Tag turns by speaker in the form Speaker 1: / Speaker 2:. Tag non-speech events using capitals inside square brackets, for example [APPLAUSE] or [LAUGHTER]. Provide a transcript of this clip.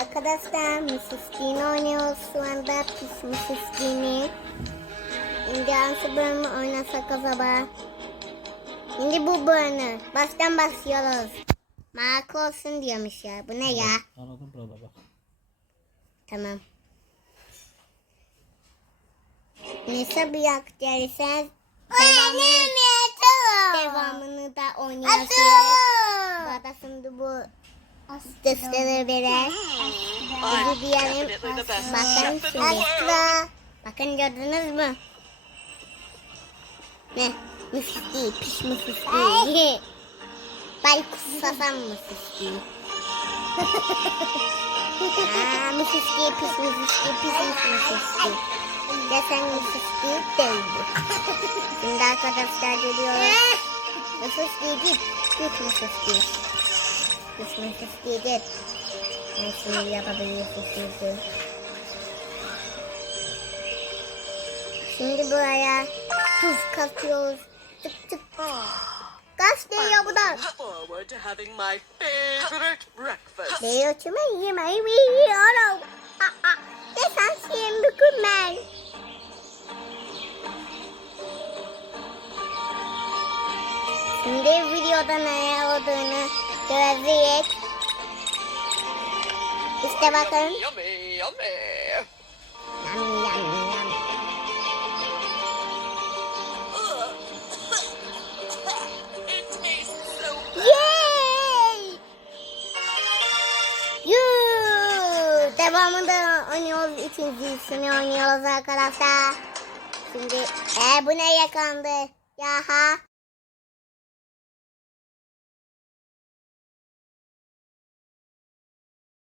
Speaker 1: Arkadaşlar Mrs. Bean oynuyoruz şu anda pis Mrs. Şimdi hangi bölümü oynasak acaba? Şimdi bu bölümü baştan başlıyoruz. Marka olsun diyormuş ya. Bu ne ya?
Speaker 2: Anladım burada bak.
Speaker 1: Tamam. Neyse bir yak derseniz devamını, devamını da oynayacağız. Bu arada şimdi bu testleri verer. Bizi diyelim. Bakın şimdi. Asla. Bakın gördünüz mü? Ne? Müfiski, piş müfiski. [LAUGHS] Baykuş sasan müfiski. [LAUGHS] Aa, müfiski, pis müfiski, pis müfiski. Desen müfiski değil bu. [LAUGHS] Şimdi arkadaşlar. Müfiski git. Git müfiski. Git müfiski Düşmesi istedik. Her şeyi yapabilirsiniz. Şimdi buraya tuz katıyoruz. Tık tık. Kaç
Speaker 3: deniyor
Speaker 1: buradan? Deniyor çünkü yemeği yiyorum. Ah, ah. Ve sen şimdi. Şimdi videoda ne olduğunu göreceğiz. İşte bakın.
Speaker 3: Yummy, yummy.
Speaker 1: Yum, yum, yum. Yay! Yuu! Devamında oynuyoruz. İkincisini oynuyoruz arkadaşlar. Şimdi e bu ne yakandı? Yaha.